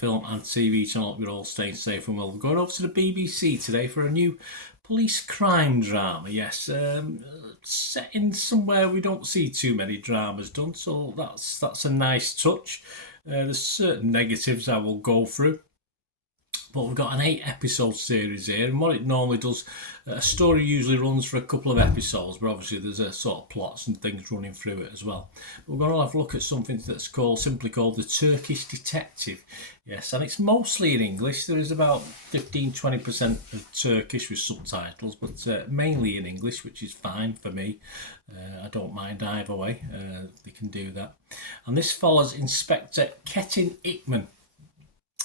film and TV channel. We're all staying safe and well. We're going over to the BBC today for a new police crime drama. Yes, set in somewhere we don't see too many dramas done, so that's a nice touch. There's certain negatives I will go through. But we've got an 8-episode series here, and what it normally does, a story usually runs for a couple of episodes, but obviously there's a sort of plots and things running through it as well. But we're going to have a look at something that's simply called The Turkish Detective. Yes, and it's mostly in English. There is about 15-20% of Turkish with subtitles, but mainly in English, which is fine for me. I don't mind either way. They can do that. And this follows Inspector Ketin Ikman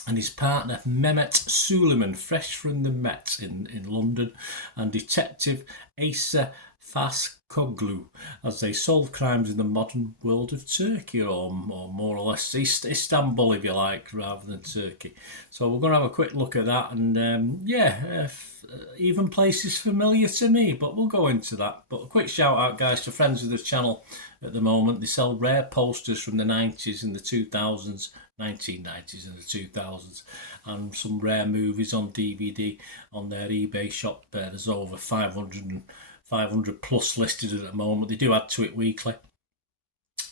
and his partner Mehmet Suleiman, fresh from the Met in London, and Detective Asa Faskoglu, as they solve crimes in the modern world of Turkey, or more or less Istanbul, if you like, rather than Turkey. So we're going to have a quick look at that, and even places familiar to me, but we'll go into that. But a quick shout out, guys, to friends of the channel at the moment. They sell rare posters from the 90s and the 2000s, 1990s and the 2000s, and some rare movies on DVD on their eBay shop. There's over 500 plus listed at the moment. They do add to it weekly.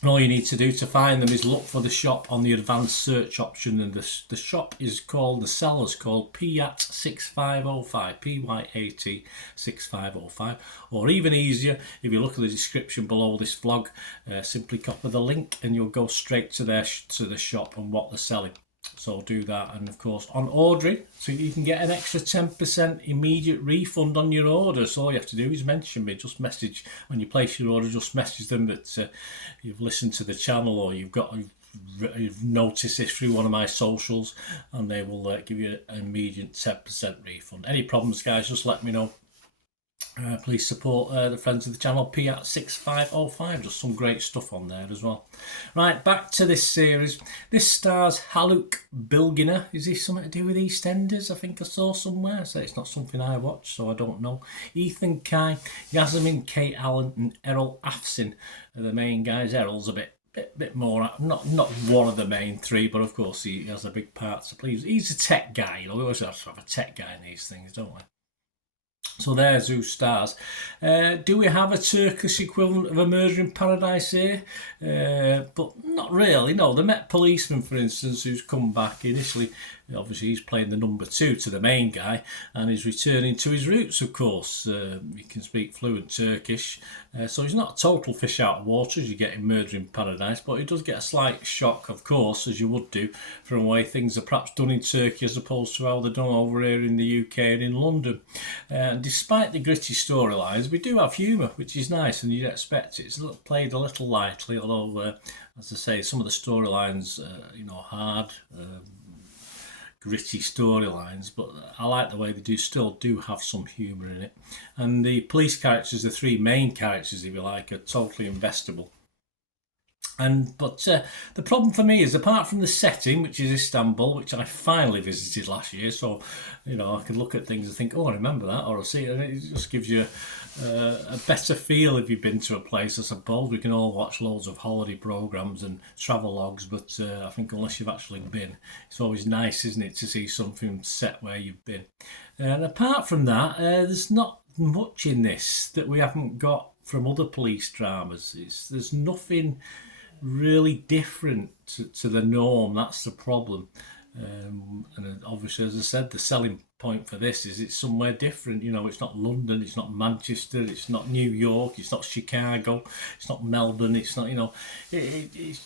And all you need to do to find them is look for the shop on the advanced search option, and the shop is called, the seller's called PYAT 6505, PYAT 6505, or even easier, if you look at the description below this vlog, simply copy the link and you'll go straight to the shop and what they're selling. So do that, and of course on ordering, so you can get an extra 10% immediate refund on your order. So all you have to do is mention me, just message when you place your order, just message them that you've listened to the channel, or you've noticed this through one of my socials, and they will give you an immediate 10% refund. Any problems, guys, just let me know. Please support the friends of the channel, PYAT 6505, just some great stuff on there as well. Right, back to this series. This stars Haluk Bilginer. Is this something to do with EastEnders? I think I saw somewhere. So it's not something I watch, so I don't know. Ethan Kai, Yasmin K. Allen and Errol Afsin are the main guys. Errol's a bit more, not one of the main three, but of course he has a big part to play. He's a tech guy, you know. We always have to have a tech guy in these things, don't we? So there's who stars. Do we have a Turkish equivalent of a Murder in Paradise here? But not really, no. The Met policeman, for instance, who's come back initially, obviously he's playing the number 2 to the main guy, and he's returning to his roots, of course. He can speak fluent Turkish, so he's not a total fish out of water as you get in Murder in Paradise, but he does get a slight shock, of course, as you would do, from the way things are perhaps done in Turkey as opposed to how they're done over here in the UK and in London. And despite the gritty storylines, we do have humour, which is nice, and you'd expect it. It's played a little lightly, although, as I say, some of the storylines, hard, gritty storylines, but I like the way they still do have some humour in it. And the police characters, the 3 main characters, if you like, are totally investable. But the problem for me is, apart from the setting, which is Istanbul, which I finally visited last year, so I can look at things and think, oh, I remember that, or I see it, and it just gives you a better feel if you've been to a place. I suppose we can all watch loads of holiday programs and travel logs, but I think unless you've actually been, it's always nice, isn't it, to see something set where you've been. And apart from that, there's not much in this that we haven't got from other police dramas. There's nothing really different to the norm. That's the problem. And obviously, as I said, the selling point for this is it's somewhere different. It's not London, it's not Manchester, it's not New York, it's not Chicago, it's not Melbourne, it's not,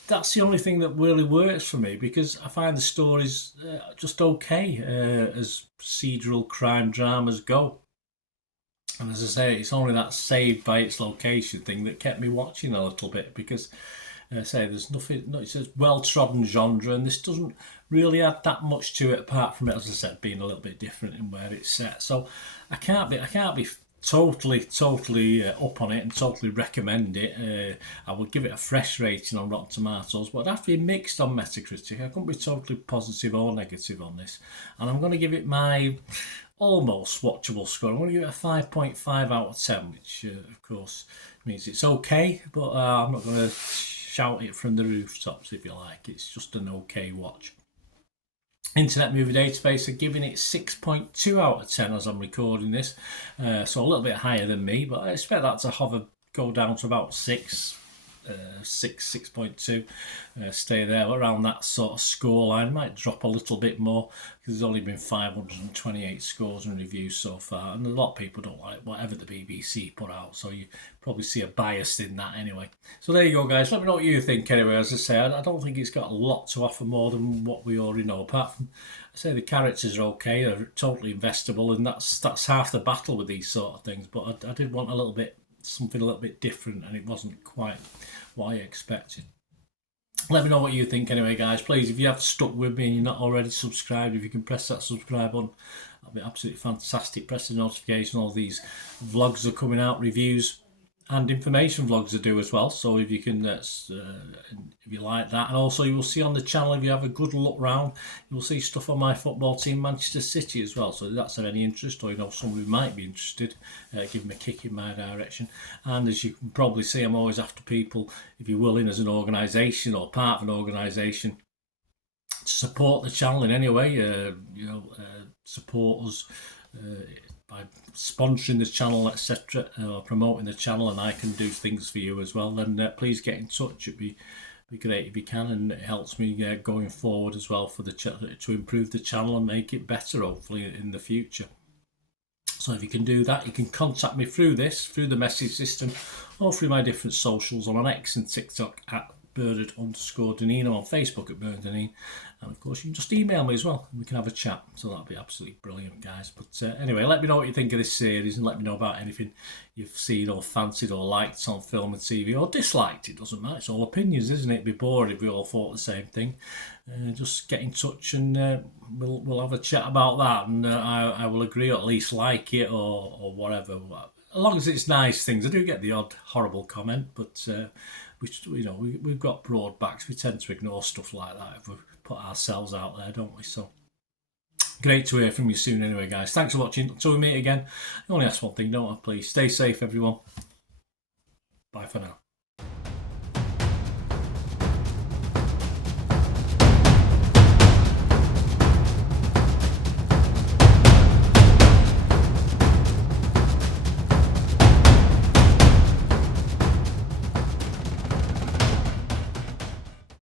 that's the only thing that really works for me, because I find the stories just okay as procedural crime dramas go. And as I say, it's only that saved by its location thing that kept me watching a little bit, because there's nothing. It's a well-trodden genre, and this doesn't really add that much to it, apart from it, as I said, being a little bit different in where it's set. So I can't be totally up on it and totally recommend it. I would give it a fresh rating on Rotten Tomatoes, but after being mixed on Metacritic, I couldn't be totally positive or negative on this, and I'm going to give it my almost watchable score. I'm going to give it a 5.5 out of 10, which of course means it's okay, but I'm not going to shout it from the rooftops, if you like. It's just an okay watch. Internet Movie Database are giving it 6.2 out of 10 as I'm recording this, so a little bit higher than me, but I expect that to go down to about 6.2, stay there around that sort of score line. Might drop a little bit more because there's only been 528 scores and reviews so far, and a lot of people don't like whatever the BBC put out, so you probably see a bias in that anyway. So there you go, guys. Let me know what you think anyway. As I say, I don't think it's got a lot to offer more than what we already know, apart from, I say, the characters are okay, they're totally investable, and that's half the battle with these sort of things. But I did want something a little bit different, and it wasn't quite what I expected. Let me know what you think anyway, guys. Please, if you have stuck with me and you're not already subscribed, if you can press that subscribe button, that'd be absolutely fantastic. Press the notification. All these vlogs are coming out, reviews and information vlogs I do as well. So if you can, if you like that, and also you will see on the channel, if you have a good look round, you will see stuff on my football team, Manchester City, as well. So if that's of any interest, or you know someone who might be interested, give them a kick in my direction. And as you can probably see, I'm always after people, if you're willing, as an organisation or part of an organisation, to support the channel in any way. Support us by sponsoring the channel, etc., or promoting the channel, and I can do things for you as well, then please get in touch. It'd be great if you can, and it helps me going forward as well for the to improve the channel and make it better, hopefully, in the future. So if you can do that, you can contact me through the message system, or through my different socials. I'm on X and TikTok at Bernard_Deneen, on Facebook at Bernard Deneen, and of course you can just email me as well and we can have a chat. So that'll be absolutely brilliant, guys. But anyway, let me know what you think of this series, and let me know about anything you've seen or fancied or liked on film and TV, or disliked. It doesn't matter, it's all opinions, isn't it? It'd be boring if we all thought the same thing. Just get in touch, and we'll have a chat about that, and I will agree, or at least like it, or whatever. As long as it's nice things. I do get the odd horrible comment, but we've got broad backs. We tend to ignore stuff like that if we put ourselves out there, don't we? So great to hear from you soon anyway, guys. Thanks for watching. Until we meet again, I only ask one thing, don't I? Please stay safe, everyone. Bye for now.